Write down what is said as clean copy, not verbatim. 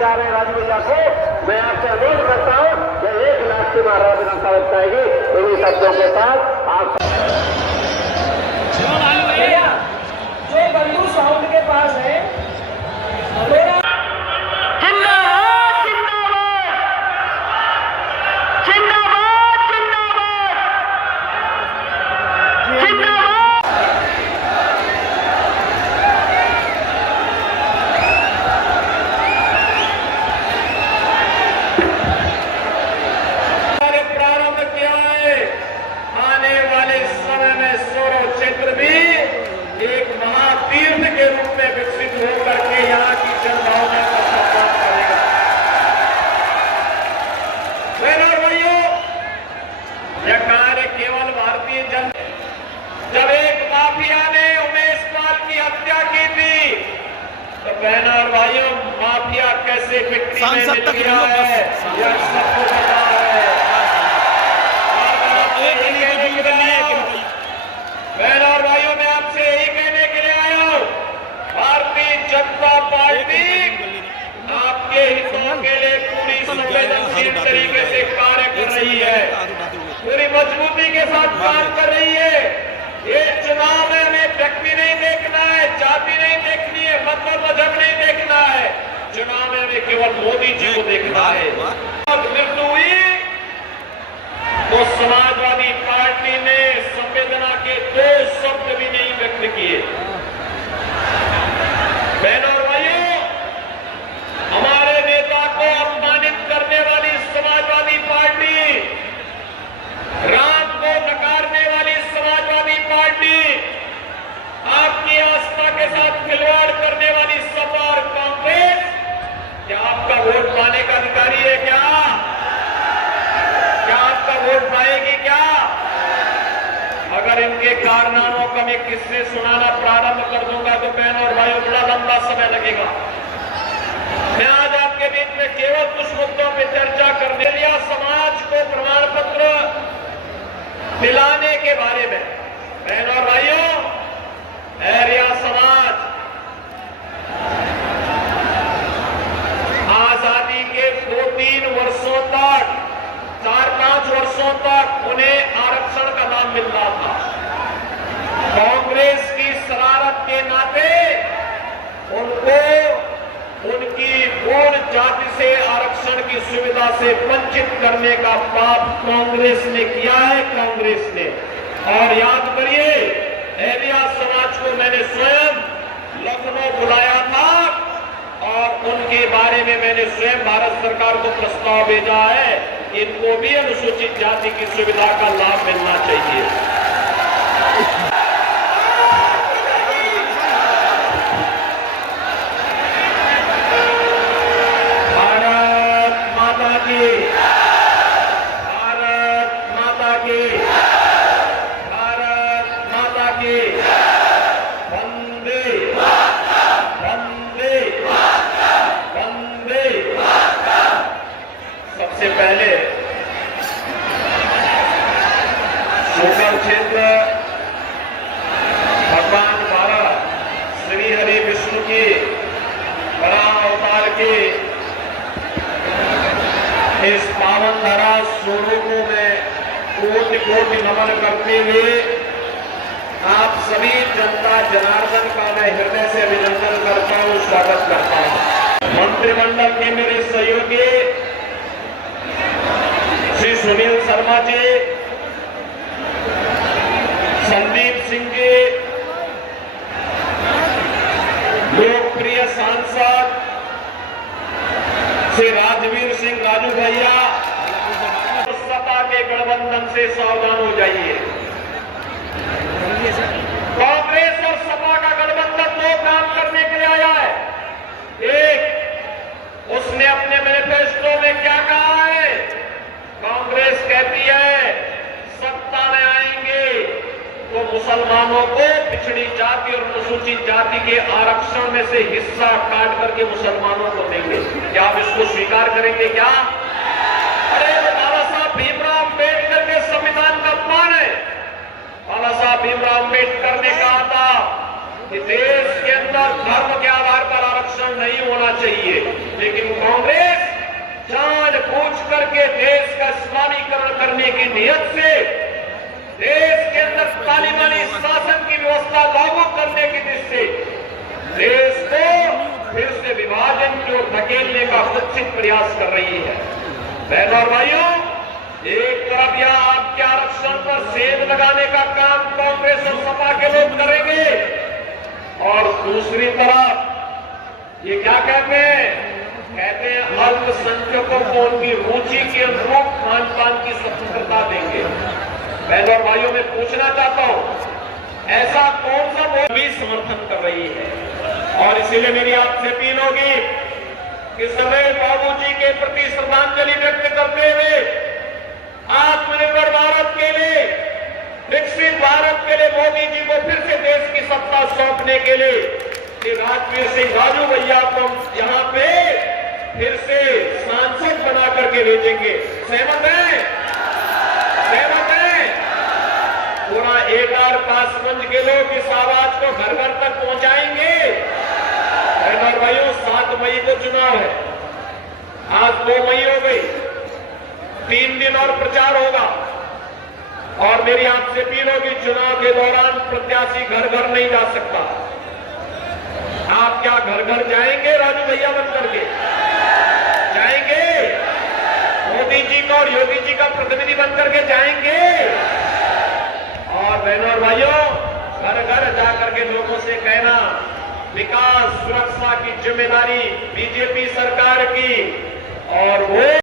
जा रहे हैं राजू भैया को, मैं आपसे अनुरोध करता हूँ कि 1 लाख की मात्रा विधानसभा जाएगी। इन्हीं शब्दों के साथ आप जो बंधु साउंड के पास है और भाइयों, माफिया कैसे मिट्टी में मिल गया है यह सबको पता है। बहन और भाइयों, मैं आपसे यही कहने के लिए आया हूँ, भारतीय जनता पार्टी आपके हितों के लिए पूरी संवेदनशील तरीके से कार्य कर रही है, पूरी मजबूती के साथ काम कर रही है। ये चुनाव में हमें व्यक्ति नहीं देखना है, जाति नहीं देखनी है, मत और मजहब नहीं देखना है, चुनाव में हमें केवल मोदी जी को देखना है। मृत्यु हुई तो समाजवादी पार्टी ने संवेदना के 2 शब्द भी नहीं व्यक्त किए। बहनों और भाइयों, हमारे नेता को अपमानित करने वाली समाजवादी पार्टी, राम को नकारने वाली समाजवादी पार्टी, आपकी आस्था के साथ खिलवाड़ करने वाली सपा और कांग्रेस, क्या आपका वोट पाने का अधिकारी है? क्या आपका वोट पाएगी? क्या अगर इनके कारनामों का मैं किससे सुनाना प्रारंभ कर दूंगा तो बहन और भाइयों बड़ा लंबा समय लगेगा। मैं आज आपके बीच में केवल कुछ मुद्दों पर चर्चा करने लिया, समाज को प्रमाण पत्र दिलाने के बारे में। बहन और भाइयों, एरिया समाज आजादी के 2-3 वर्षों तक, 4-5 वर्षों तक उन्हें आरक्षण का नाम मिल रहा था। कांग्रेस की शरारत के नाते उनको उनकी पूर्ण जाति से आरक्षण की सुविधा से वंचित करने का पाप कांग्रेस ने किया है, कांग्रेस ने। और याद करिए, एरिया समाज को मैंने स्वयं लखनऊ बुलाया था और उनके बारे में मैंने स्वयं भारत सरकार को प्रस्ताव भेजा है, इनको भी अनुसूचित जाति की सुविधा का लाभ मिलना चाहिए। सबसे पहले सोशल क्षेत्र भगवान भारत श्री हरि विष्णु की बड़ा अवतार के इस पावन धरा स्वरूपों में कोटि कोटि नमन करते हुए आप सभी जनता जनार्दन का मैं हृदय से अभिनंदन करता हूं, स्वागत करता हूं। मंत्रिमंडल के मेरे सहयोगी श्री सुनील शर्मा जी, संदीप सिंह जी, लोकप्रिय सांसद श्री राजवीर सिंह राजू भैया, सपा के गठबंधन से सावधान हो जाइए। कांग्रेस और सपा का गठबंधन 2 काम करने के लिए आया है। एक, उसने अपने मैनिफेस्टो में क्या कहा है? कांग्रेस कहती है सत्ता में आएंगे तो मुसलमानों को पिछड़ी जाति और अनुसूचित जाति के आरक्षण में से हिस्सा काट करके मुसलमानों को देंगे। क्या आप इसको स्वीकार करेंगे? क्या अरे बाबा साहब भीमराव अम्बेडकर के संविधान का अपमान है। बाबा साहब भीमराव अम्बेडकर ने कहा था कि देश के अंदर धर्म के आधार पर आरक्षण नहीं होना चाहिए, लेकिन कांग्रेस जानबूझ करके देश का इस्लामीकरण करने की नियत से देश के अंदर तालिबानी शासन की व्यवस्था लागू करने की दृष्टि से देश को फिर से विभाजन की ओर धकेलने का कुत्सित प्रयास कर रही है। बहनों और भाइयों, एक तरफ यहां आपके आरक्षण पर सेंध लगाने का काम कांग्रेस और सपा के लोग करेंगे और दूसरी तरफ ये क्या कहते हैं अल्पसंख्यकों को उनकी रुचि के अनुरूप खान पान की स्वतंत्रता देंगे। बहनों और भाइयों, मैं पूछना चाहता हूं, ऐसा कौन सा वोट भी समर्थन कर रही है? और इसीलिए मेरी आपसे अपील होगी कि समय बाबूजी के प्रति श्रद्धांजलि व्यक्त करते हुए आत्मनिर्भर भारत के लिए, विकसित भारत के लिए मोदी जी को फिर से देश की सत्ता सौंपने के लिए राजवीर सिंह राजू भैया को यहां पे फिर से सांसद बना करके भेजेंगे। सहमत है? सहमत है? पूरा एटार पासगंज के लोग इस आवाज को घर घर तक पहुंचाएंगे। और भाइयों, 7 मई को चुनाव है, आज 2 मई हो गई, 3 दिन और प्रचार होगा और मेरी आपसे अपील होगी, चुनाव के दौरान प्रत्याशी घर घर नहीं जा सकता। आप क्या घर घर जाएंगे राजू भैया बन करके? जाएंगे? मोदी जी का और योगी जी का प्रतिनिधि बन करके जाएंगे? और बहनों और भाइयों, घर घर जाकर के लोगों से कहना, विकास सुरक्षा की जिम्मेदारी बीजेपी सरकार की और वो